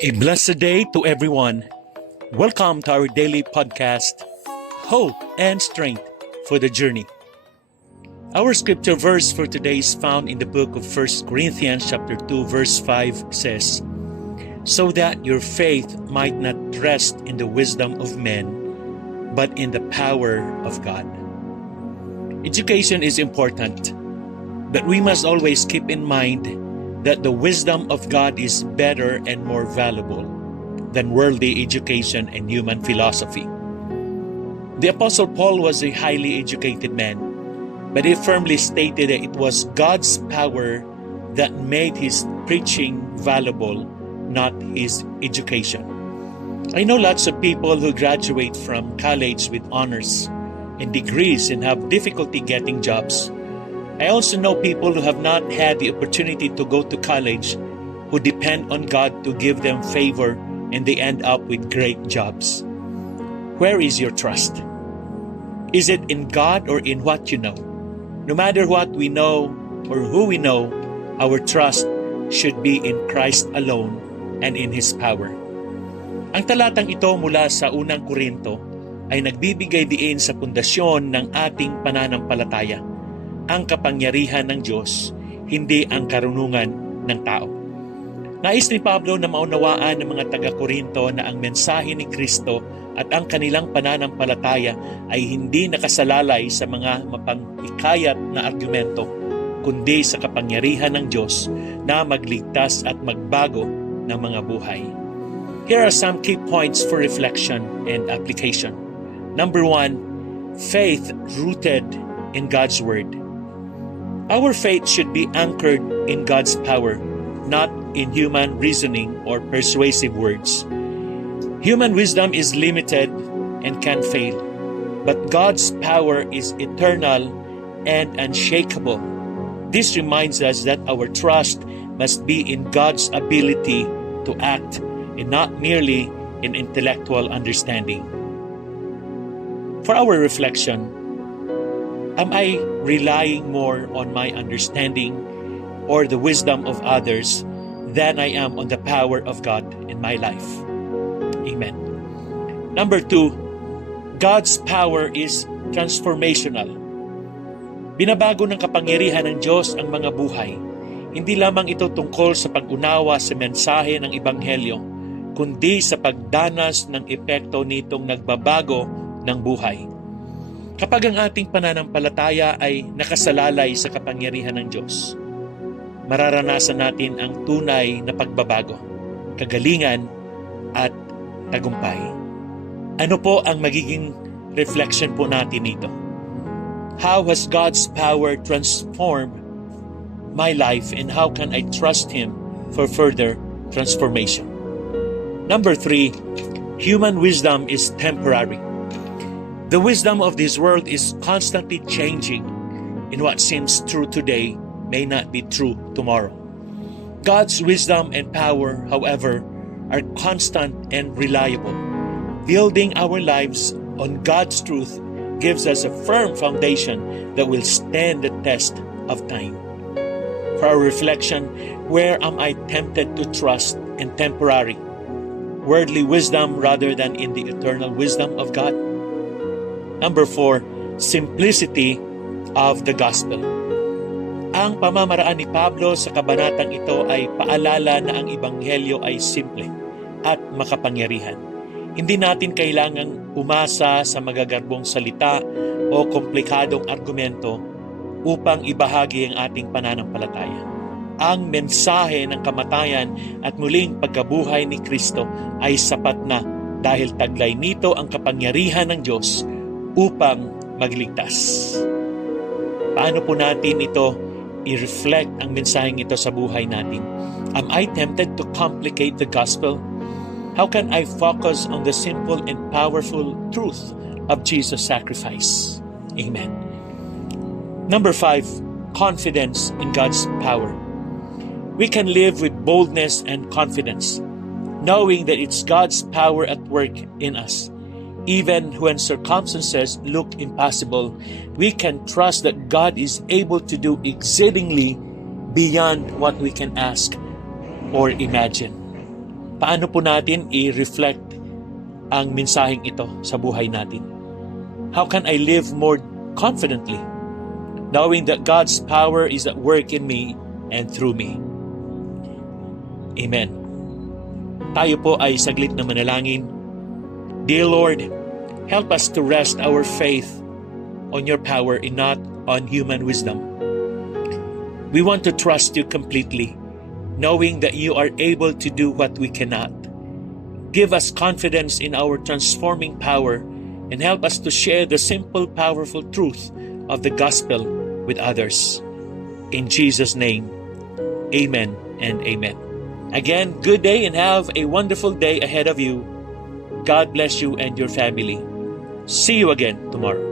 A blessed day to everyone. Welcome to our daily podcast, Hope and Strength for the Journey. Our scripture verse for today is found in the book of 1 Corinthians chapter 2 verse 5 says, "So that your faith might not rest in the wisdom of men, but in the power of God." Education is important, but we must always keep in mind that the wisdom of God is better and more valuable than worldly education and human philosophy. The Apostle Paul was a highly educated man, but he firmly stated that it was God's power that made his preaching valuable, not his education. I know lots of people who graduate from college with honors and degrees and have difficulty getting jobs. I also know people who have not had the opportunity to go to college, who depend on God to give them favor, and they end up with great jobs. Where is your trust? Is it in God or in what you know? No matter what we know or who we know, our trust should be in Christ alone and in His power. Ang talatang ito mula sa unang Korinto ay nagbibigay diin sa pundasyon ng ating pananampalataya. Ang kapangyarihan ng Diyos, hindi ang karunungan ng tao. Nais ni Pablo na maunawaan ng mga taga-Korinto na ang mensahe ni Kristo at ang kanilang pananampalataya ay hindi nakasalalay sa mga mapangikayat na argumento, kundi sa kapangyarihan ng Diyos na magligtas at magbago ng mga buhay. Here are some key points for reflection and application. Number 1, faith rooted in God's Word. Our faith should be anchored in God's power, not in human reasoning or persuasive words. Human wisdom is limited and can fail, but God's power is eternal and unshakable. This reminds us that our trust must be in God's ability to act and not merely in intellectual understanding. For our reflection, am I relying more on my understanding or the wisdom of others than I am on the power of God in my life? Amen. Number 2, God's power is transformational. Binabago ng kapangyarihan ng Diyos ang mga buhay. Hindi lamang ito tungkol sa pag-unawa sa mensahe ng Ebanghelyo, kundi sa pagdanas ng epekto nitong nagbabago ng buhay. Kapag ang ating pananampalataya ay nakasalalay sa kapangyarihan ng Diyos, mararanasan natin ang tunay na pagbabago, kagalingan at tagumpay. Ano po ang magiging reflection po natin dito? How has God's power transformed my life and how can I trust Him for further transformation? Number 3, human wisdom is temporary. The wisdom of this world is constantly changing, and what seems true today may not be true tomorrow. God's wisdom and power, however, are constant and reliable. Building our lives on God's truth gives us a firm foundation that will stand the test of time. For our reflection, where am I tempted to trust in temporary, worldly wisdom rather than in the eternal wisdom of God? Number 4, simplicity of the gospel. Ang pamamaraan ni Pablo sa kabanatang ito ay paalala na ang Ebanghelyo ay simple at makapangyarihan. Hindi natin kailangang umasa sa magagarbong salita o komplikadong argumento upang ibahagi ang ating pananampalataya. Ang mensahe ng kamatayan at muling pagkabuhay ni Kristo ay sapat na dahil taglay nito ang kapangyarihan ng Diyos upang magligtas. Paano po natin ito i-reflect ang mensaheng ito sa buhay natin? Am I tempted to complicate the gospel? How can I focus on the simple and powerful truth of Jesus' sacrifice? Amen. Number 5, confidence in God's power. We can live with boldness and confidence, knowing that it's God's power at work in us. Even when circumstances look impossible, we can trust that God is able to do exceedingly beyond what we can ask or imagine. Paano po natin i-reflect ang mensaheng ito sa buhay natin? How can I live more confidently, knowing that God's power is at work in me and through me? Amen. Tayo po ay saglit na manalangin. Dear Lord, help us to rest our faith on your power and not on human wisdom. We want to trust you completely, knowing that you are able to do what we cannot. Give us confidence in our transforming power and help us to share the simple, powerful truth of the gospel with others. In Jesus' name, amen and amen. Again, good day and have a wonderful day ahead of you. God bless you and your family. See you again tomorrow.